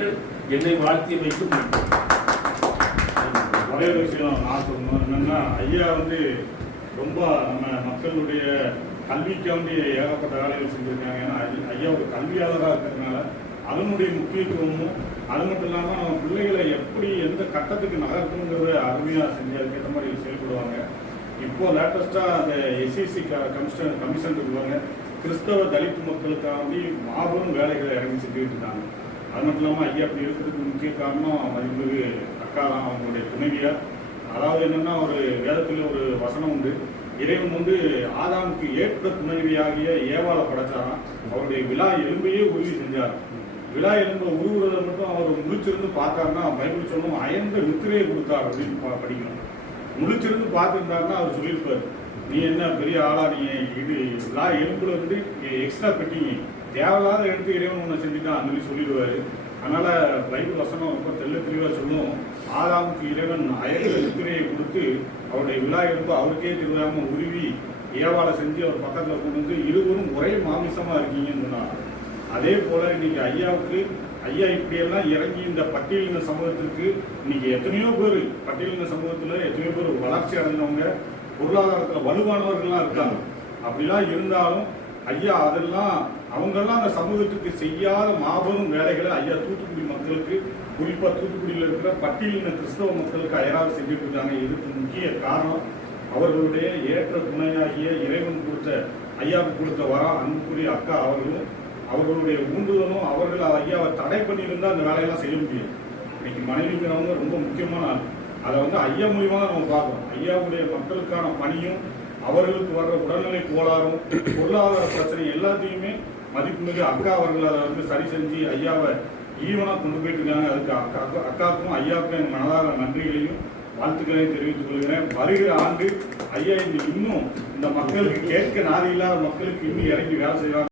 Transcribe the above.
மக்கள் என்னை வாழ்த்தி வைக்கும். ஒரே விஷயம் நான் சொல்லணும் என்னன்னா, ஐயா ரொம்ப நம்ம மக்களுடைய கல்விக்காண்டி ஏகப்பட்ட வேலைகள் செஞ்சுருக்காங்க. ஏன்னா ஐயா ஒரு கல்வியாளராக இருக்கிறதுனால அதனுடைய முக்கியத்துவமும் அது மட்டும் இல்லாமல் நம்ம பிள்ளைகளை எப்படி எந்த கட்டத்துக்கு நகர்த்துங்கிறத அருமையாக செஞ்சு அதுக்கேற்ற மாதிரி செயல்படுவாங்க. இப்போ லேட்டஸ்டாக அந்த எஸ்சிசி கமிஷன் இருக்குவாங்க, கிறிஸ்தவ தலித் மக்களுக்காண்டி மாபெரும் வேலைகளை இறங்கி செஞ்சுக்கிட்டு இருக்காங்க. அது மட்டும் இல்லாமல் ஐயா அப்படி இருக்கிறதுக்கு முக்கிய காரணம் மதிப்புமிகு அக்கா தான், அவங்களுடைய துணைவியார். அதாவது என்னன்னா, ஒரு வேதத்தில் ஒரு வசனம் உண்டு, இறைவன் ஆதாமுக்கு ஏற்ற துணைவியாகிய ஏவாளை படைச்சாராம். அவருடைய விழா எலும்பையே உறுதி செஞ்சார். விழா எலும்பை உருவுறதை மட்டும் அவர் முழிச்சிருந்து பார்த்தாருன்னா பைபிள் சொல்லும் அயர்ந்த நித்திரையை கொடுத்தார் அப்படின்னு படிக்கணும். முழிச்சிருந்து பார்த்துருந்தாருன்னா அவர் சொல்லியிருப்பார், நீ என்ன பெரிய ஆளா, நீ இது விழா எலும்புல எக்ஸ்ட்ரா பெட்டிங்க தேவையில்லாத எடுத்து இறைவன் ஒன்று செஞ்சுட்டான் அந்த மாதிரி சொல்லிடுவாரு. அதனால பைபிள் வசனம் ரொம்ப தெளிவாக சொல்லும், ஆதாமுக்கு இறைவன் அயர்ந்த நித்திரையை கொடுத்து அவருடைய விழா எலும்பு அவருக்கே தெரியாம உருவி ஏவாளை செஞ்சு அவர் பக்கத்தில் கொண்டு வந்து இருவரும் ஒரே மாமிசமா இருக்கீங்கன்னு சொன்னார். அதே போல இன்னைக்கு ஐயா இப்படியெல்லாம் இறங்கி இந்த பட்டியலின சமூகத்திற்கு இன்னைக்கு எத்தனையோ பேர் பட்டியலின சமூகத்தில் எத்தனையோ பேர் வளர்ச்சி அடைந்தவங்க, பொருளாதாரத்தில் வலுவானவர்கள்லாம் இருக்காங்க. அப்படிலாம் இருந்தாலும் ஐயா அதெல்லாம் அவங்கெல்லாம் அந்த சமூகத்துக்கு செய்யாத மாபெரும் வேலைகளை ஐயா தூத்துக்குடி மக்களுக்கு, குறிப்பாக தூத்துக்குடியில் இருக்கிற பட்டியலின கிறிஸ்தவ மக்களுக்கு அயராக செஞ்சுட்டு இருக்காங்க. இதுக்கு முக்கிய காரணம் அவர்களுடைய ஏற்ற துணையாகிய இறைவன் கொடுத்த ஐயாவுக்கு கொடுத்த வரம் அன்புக்குரிய அக்கா அவர்களும் அவர்களுடைய ஊண்டுதலும். அவர்கள் ஐயாவை தடை பண்ணியிருந்தால் அந்த வேலையெல்லாம் செய்ய முடியும். இன்னைக்கு மனைவிங்கிறவங்க ரொம்ப முக்கியமான ஆள். அதை ஐயா மூலியமாக தான் நம்ம பார்க்கணும். ஐயாவுடைய மக்களுக்கான பணியும் அவர்களுக்கு வர்ற உடல்நிலை கோளாறும் பொருளாதார பிரச்சனை எல்லாத்தையுமே மதிப்புமிகு அக்கா அவர்கள் அதை சரி செஞ்சு ஐயாவை ஈவனாக கொண்டு போயிட்டு இருக்காங்க. அதுக்கு அக்காவுக்கும் ஐயாவுக்கும் என் மனதார நன்றிகளையும் வாழ்த்துக்களையும் தெரிவித்துக் கொள்கிறேன். வருகிற ஆண்டு ஐயா இன்னும் இந்த மக்களுக்கு கேட்க நாதி இல்லாத மக்களுக்கு இன்னும் இறங்கி வேலை செய்வாங்க.